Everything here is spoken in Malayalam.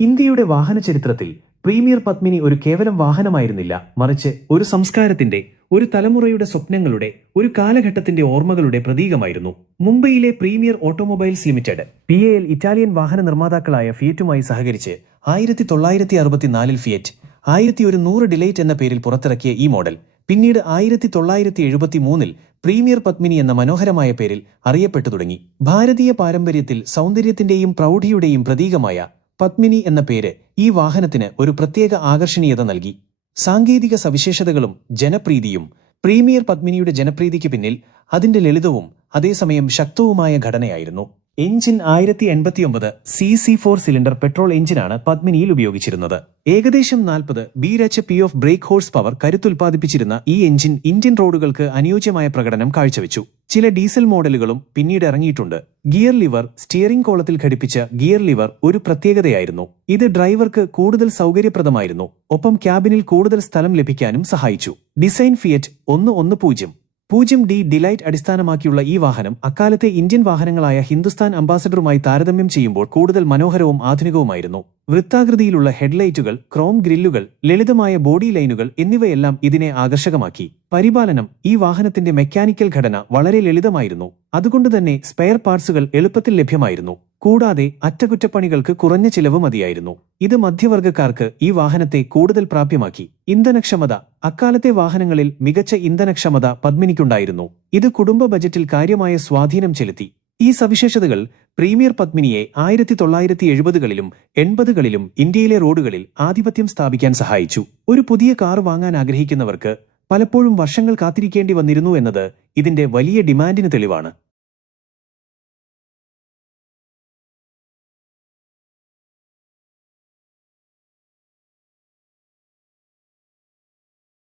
ഇന്ത്യയുടെ വാഹന ചരിത്രത്തിൽ പ്രീമിയർ പത്മിനി ഒരു കേവലം വാഹനമായിരുന്നില്ല, മറിച്ച് ഒരു സംസ്കാരത്തിന്റെ, ഒരു തലമുറയുടെ സ്വപ്നങ്ങളുടെ, ഒരു കാലഘട്ടത്തിന്റെ ഓർമ്മകളുടെ പ്രതീകമായിരുന്നു. മുംബൈയിലെ premier automobiles limited (PAL) Italian വാഹന നിർമ്മാതാക്കളായ ഫിയറ്റുമായി സഹകരിച്ച് 1964 ഫിയറ്റ് 1100 ഡിലൈറ്റ് എന്ന പേരിൽ പുറത്തിറക്കിയ ഈ മോഡൽ പിന്നീട് 1973 പ്രീമിയർ പത്മിനി എന്ന മനോഹരമായ പേരിൽ അറിയപ്പെട്ടു തുടങ്ങി. ഭാരതീയ പാരമ്പര്യത്തിൽ സൗന്ദര്യത്തിന്റെയും പ്രൗഢിയുടെയും പ്രതീകമായ പത്മിനി എന്ന പേര് ഈ വാഹനത്തിന് ഒരു പ്രത്യേക ആകർഷണീയത നൽകി. സാങ്കേതിക സവിശേഷതകളും ജനപ്രീതിയും. പ്രീമിയർ പത്മിനിയുടെ ജനപ്രീതിക്ക് പിന്നിൽ അതിന്റെ ലളിതവും അതേസമയം ശക്തവുമായ ഘടനയായിരുന്നു. എഞ്ചിൻ 1089 cc 4 സിലിണ്ടർ പെട്രോൾ എഞ്ചിനാണ് പത്മിനിയിൽ ഉപയോഗിച്ചിരുന്നത്. ഏകദേശം 40 bhp of brake horse power കരുത്തുൽപാദിപ്പിച്ചിരുന്ന ഈ എഞ്ചിൻ ഇന്ത്യൻ റോഡുകൾക്ക് അനുയോജ്യമായ പ്രകടനം കാഴ്ചവെച്ചു. ചില ഡീസൽ മോഡലുകളും പിന്നീട് ഇറങ്ങിയിട്ടുണ്ട്. ഗിയർ ലിവർ, സ്റ്റിയറിംഗ് കോളത്തിൽ ഘടിപ്പിച്ച ഗിയർ ലിവർ ഒരു പ്രത്യേകതയായിരുന്നു. ഇത് ഡ്രൈവർക്ക് കൂടുതൽ സൗകര്യപ്രദമായിരുന്നു, ഒപ്പം ക്യാബിനിൽ കൂടുതൽ സ്ഥലം ലഭിക്കാനും സഹായിച്ചു. ഡിസൈൻ ഫിയറ്റ് 110D ഡിലൈറ്റ് അടിസ്ഥാനമാക്കിയുള്ള ഈ വാഹനം അക്കാലത്തെ ഇന്ത്യൻ വാഹനങ്ങളായ ഹിന്ദുസ്ഥാൻ അംബാസഡറുമായി താരതമ്യം ചെയ്യുമ്പോൾ കൂടുതൽ മനോഹരവും ആധുനികവുമായിരുന്നു. വൃത്താകൃതിയിലുള്ള ഹെഡ്ലൈറ്റുകൾ, ക്രോം ഗ്രില്ലുകൾ, ലളിതമായ ബോഡി ലൈനുകൾ എന്നിവയെല്ലാം ഇതിനെ ആകർഷകമാക്കി. പരിപാലനം. ഈ വാഹനത്തിന്റെ മെക്കാനിക്കൽ ഘടന വളരെ ലളിതമായിരുന്നു, അതുകൊണ്ടുതന്നെ സ്പെയർ പാർട്സുകൾ എളുപ്പത്തിൽ ലഭ്യമായിരുന്നു. കൂടാതെ അറ്റകുറ്റപ്പണികൾക്ക് കുറഞ്ഞ ചിലവ് മതിയായിരുന്നു. ഇത് മധ്യവർഗക്കാർക്ക് ഈ വാഹനത്തെ കൂടുതൽ പ്രാപ്യമാക്കി. ഇന്ധനക്ഷമത. അക്കാലത്തെ വാഹനങ്ങളിൽ മികച്ച ഇന്ധനക്ഷമത പത്മിനിക്കുണ്ടായിരുന്നു. ഇത് കുടുംബ ബജറ്റിൽ കാര്യമായ സ്വാധീനം ചെലുത്തി. ഈ സവിശേഷതകൾ പ്രീമിയർ പത്മിനിയെ 1970കളിലും 80കളിലും ഇന്ത്യയിലെ റോഡുകളിൽ ആധിപത്യം സ്ഥാപിക്കാൻ സഹായിച്ചു. ഒരു പുതിയ കാർ വാങ്ങാൻ ആഗ്രഹിക്കുന്നവർക്ക് പലപ്പോഴും വർഷങ്ങൾ കാത്തിരിക്കേണ്ടി വന്നിരുന്നു എന്നത് ഇതിന്റെ വലിയ ഡിമാൻഡിന് തെളിവാണ്.